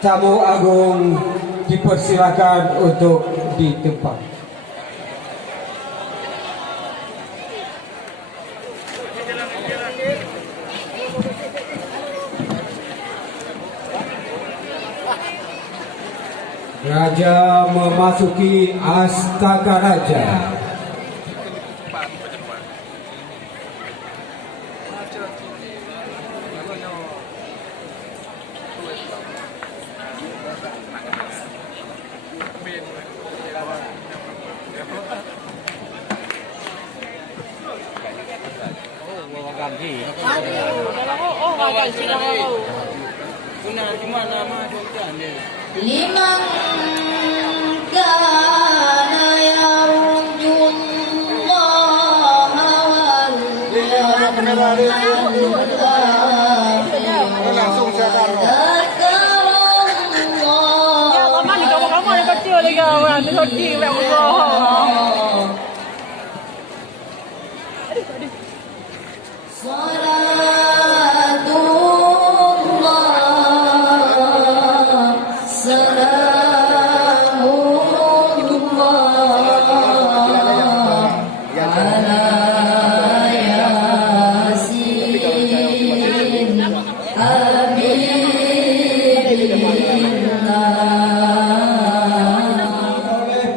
Tamu agung dipersilakan untuk di tempat. Raja memasuki Astaka Raja. Liman kana yarjun Allah wal langsung sadar. Ya, lama ni kawan-kawan yang kecil lagi kawan, ni kecil banyak besar.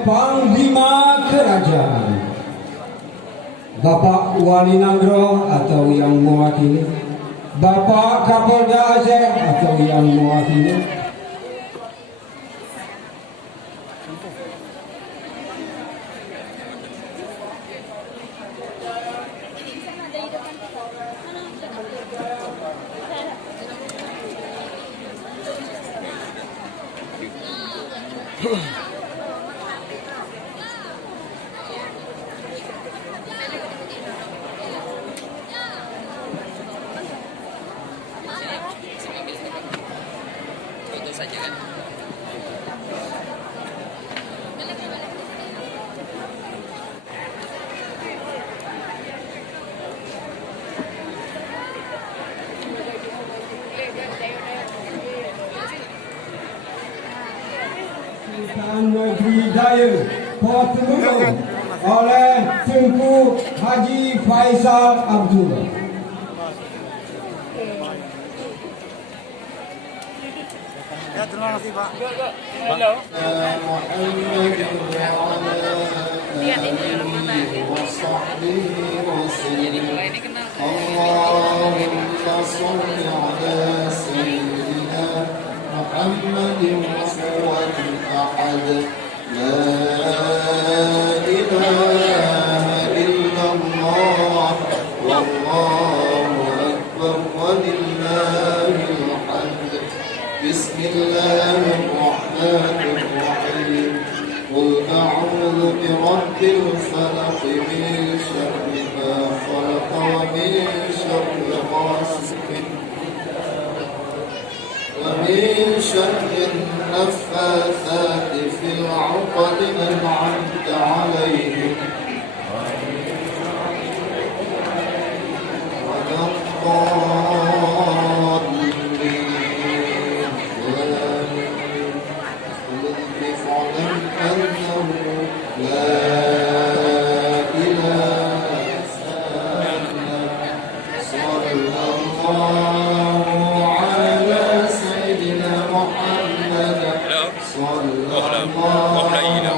Panglima Kerajaan Bapak Wali Nagro atau yang mewakili, Bapak Kapolda Aceh atau yang mewakili, Negeri Daya Port Terengganu oleh Tunku Haji Faisal Abdullah. Ya, terima kasih Pak. Hello. محمد صورة أحد لا إله إلا الله والله أكبر ولله الحمد بسم الله الرحمن الرحيم قل أعوذ برب الفلق من شر ما خلق ومن شر غاسق ومن شر النفاثات في العقد أنعمت عليهم ولا الضالين فاعلم أنه لا إله إلا صلى الله على سيدنا محمد صلى الله عليه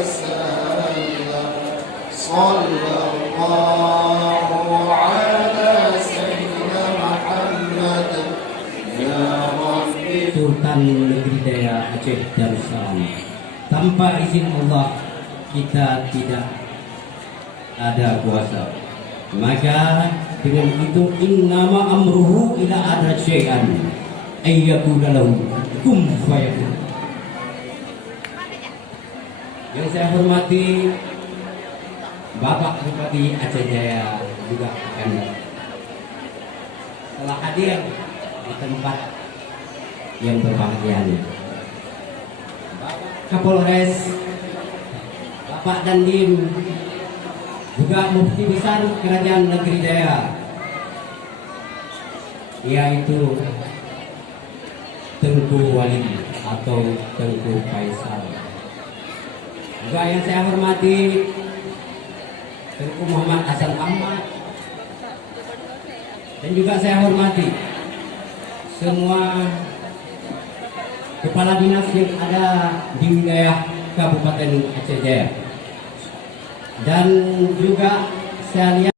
وسلم صلى الله على سيدنا محمد يا ربي. Sultan Negeri Daya Aceh Darussalam. Tanpa izin Allah kita tidak ada kuasa. Maka dengan itu innama amruhu ila adra syai'an ayyakuna lahu kum fayakun. Yang saya hormati Bapak Bupati Aceh Jaya juga akan telah hadir di tempat yang berbahagia ini. Bapak Kapolres, Bapak Dandim, juga Mufti Besar Kerajaan Negeri Daya, yaitu Tengku Walid atau Tengku Faisal. Juga yang saya hormati Tengku Muhammad Hasan Ahmad, dan juga saya hormati semua kepala dinas yang ada di wilayah Kabupaten Aceh Jaya. Dan juga saya lihat,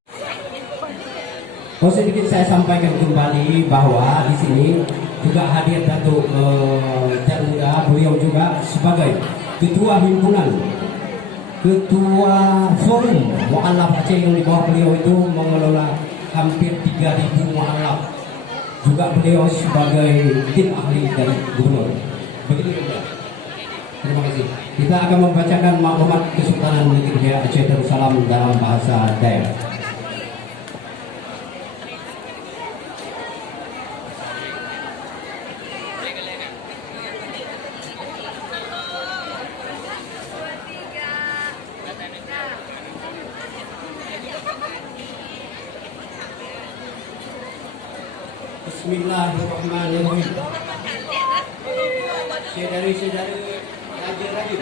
sedikit saya sampaikan kembali bahwa di sini juga hadir Datuk Termuda, beliau juga sebagai Ketua Himpunan, Ketua Forum Mu'alaf Aceh yang di bawah beliau itu mengelola hampir 3.000 mu'alaf. Juga beliau sebagai tim ahli dari gubernur. Begitu juga. Terima kasih. Kita akan membacakan maklumat Kesultanan Negeri Daya Aceh Darussalam dalam bahasa daerah. Bismillahirrahmanirrahim. Saudari-saudari raja-raja,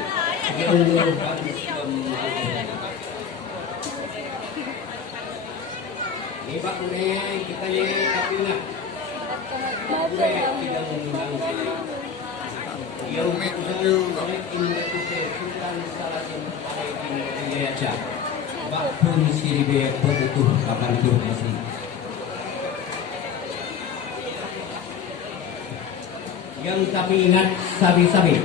ini Pak Kune, kita ni tapi nak Kune tidak mengundang dia oleh Indonesia Sultan Salatin Indonesia Pak Pun Siribe berutuh kapan itu masih. Yang kami ingat sabi-sabi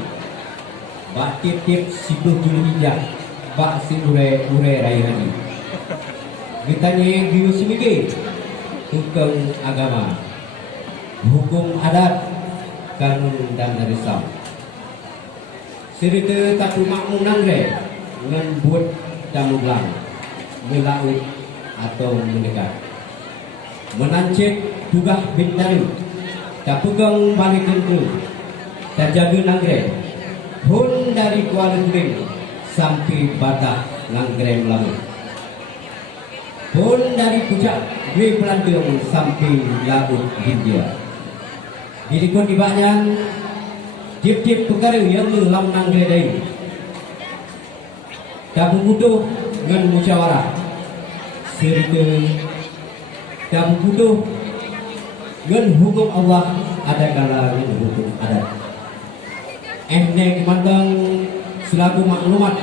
Bak tip-tip 10 Julhijjah Bak si ure raya haji Ditanya giu semiki hukum agama, hukum adat, kanun dan Islam. Serta tatu makmum nangre ngan buat damuglang melaut atau mendekat menancik tugah bintari tak pegang balik kentu, tak jaga nangre, pun dari Kuala Lumpur sampai Batak nangre Melayu, pun dari puncak Dwi Pelantung sampai Laut Hindia. Di Dikun Dibanyan, Tiap-tiap perkara yang lam nang redai. Kamu butuh dengan musyawarah. Serta kamu butuh dengan hukum Allah ada kala dengan hukum adat. Nek mandang selaku maklumat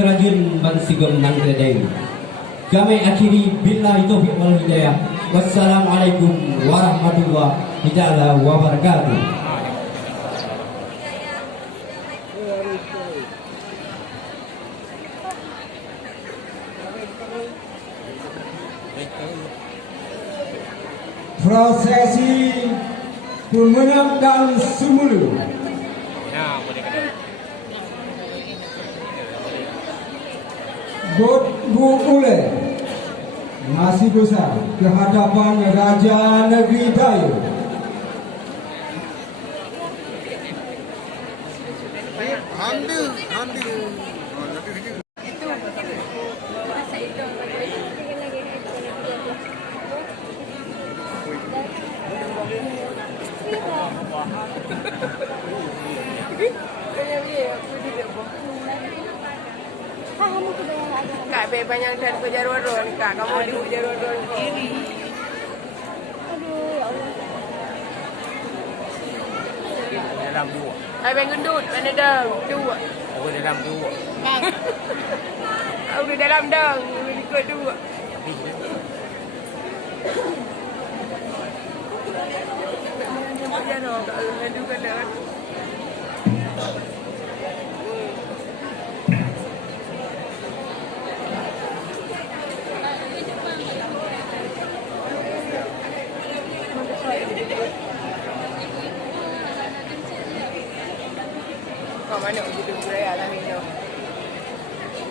kerajaan Bansigom nang redai. Kami akhiri billahi taufiq wal hidayah. Wassalamualaikum warahmatullahi wabarakatuh. Prosesi pun menangkan semula. Boleh masih besar ke hadapan Raja Negeri Tayo. Kak banyak dan pejaruan kak, kamu di pejaruan ini. Aduh, ya Allah. Dalam dua. Abang gendut, mana dah? Dua. Oh, dalam dua. Udah dalam dah, ikut dua. Jangan kak, aduh kadang. Kau mana uji boleh ada minum.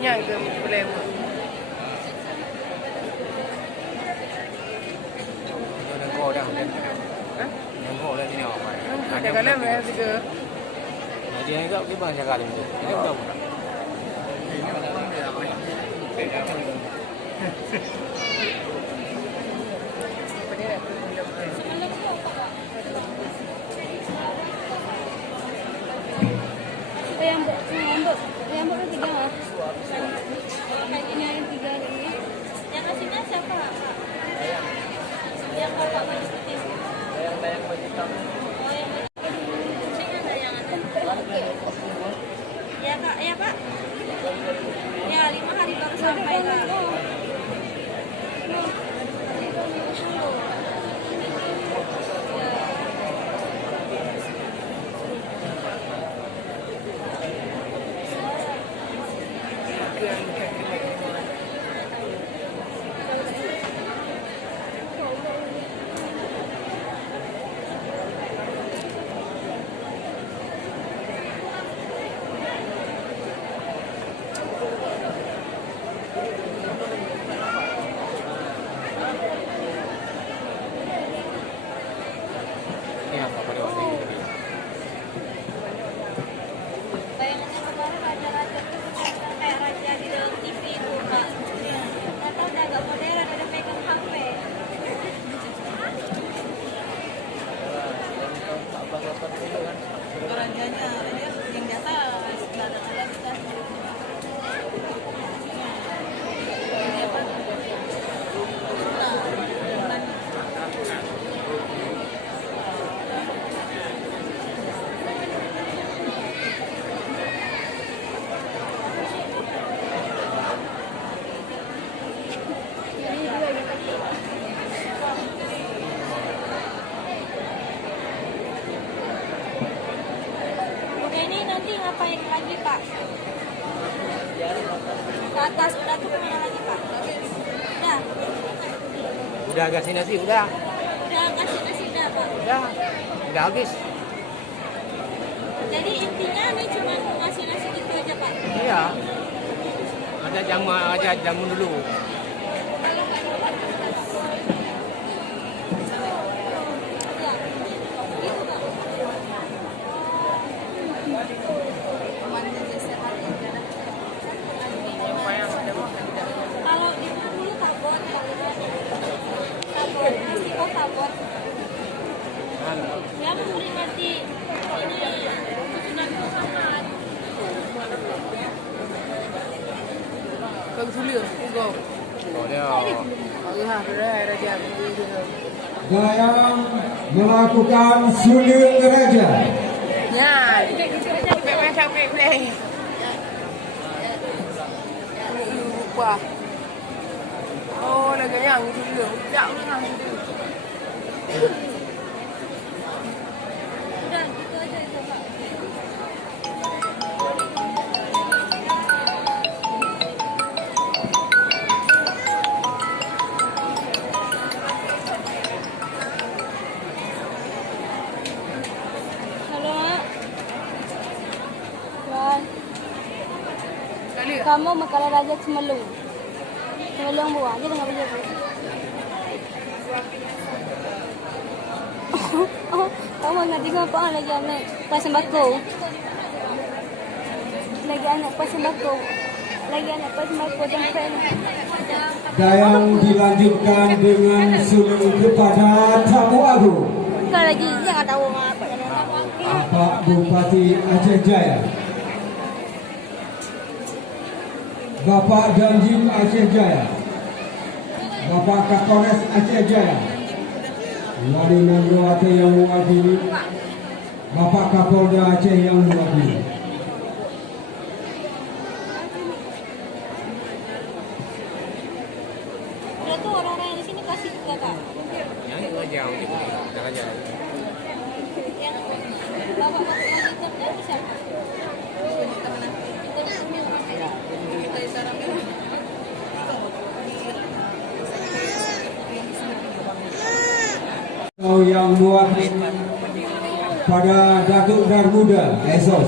Yang ke boleh. Đừng cô đang lên. Đừng cô lên như nào vậy? Ada kan nama juga. Nah, dia enggak gimana jaga itu. Ini udah. Yang baru 3 mas. Ini yang 3 ini. Yang kasihnya siapa? Yang kakak baju putih. Yang baju hitam. Oh yang baju putih. Ada yang ya kak, ya pak. Ya 5 hari baru sampai kak. Ini apa pada waktu itu? Bayangannya kemarin raja-raja itu kayak raja di dalam TV itu kak. Ternyata udah agak modern, udah pegang HP. Rajanya yang biasa nggak ada kita. Ini apa? Oke, ini nanti ngapain lagi pak? Ke atas udah tuh kemana lagi pak? Udah. Udah kasih nasi, udah. Udah kasih nasi udah pak. Udah habis. Jadi intinya ini cuma ngasih nasi gitu aja pak. Iya. Ada jamu dulu. Kalau di rumah dulu tabon, nasi kok tabon. Ya memperingati ini Bersulir, go. Oh dia. Allah, raja. Dayang melakukan suling raja. Ya, capek play. Lupa. Oh, lagi yang dulu. Tak pernah itu. Udah gitu aja itu Pak. Halo Mak. Tuan, Kali. kamu makalah raja Semelung. Semelung buah aja dengan begitu. Oh, kamu nggak dengar apa lagi anak pas sembako. Lagi anak pas sembako. Lagi anak pas sembako jemput. Dayang dilanjutkan dengan suling kepada tamu agung. Kalau lagi jangan tahu apa. Pak Bupati Aceh Jaya, Bapak Danjim Aceh Jaya, Bapak Kapolres Aceh Jaya, Wali Negara Aceh yang mewakili, Bapak Kapolda Aceh yang mewakili. Udah tuh orang-orang yang di sini kasih juga Kak. Yang itu aja, jangan jalan. Yang bapak masuk kerja bisa. Kau yang mewakili pada Datuk Darmuda Esos,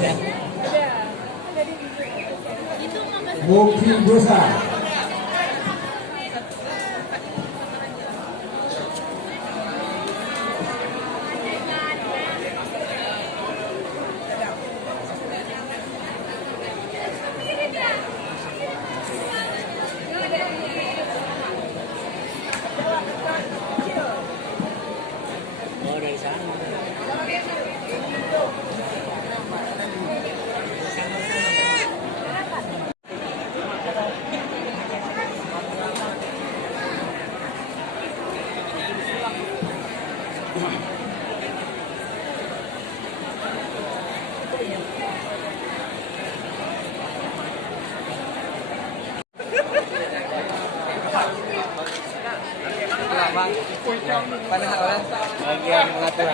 Mukti Besar, Bang. Panas orang. Bagian mengatur.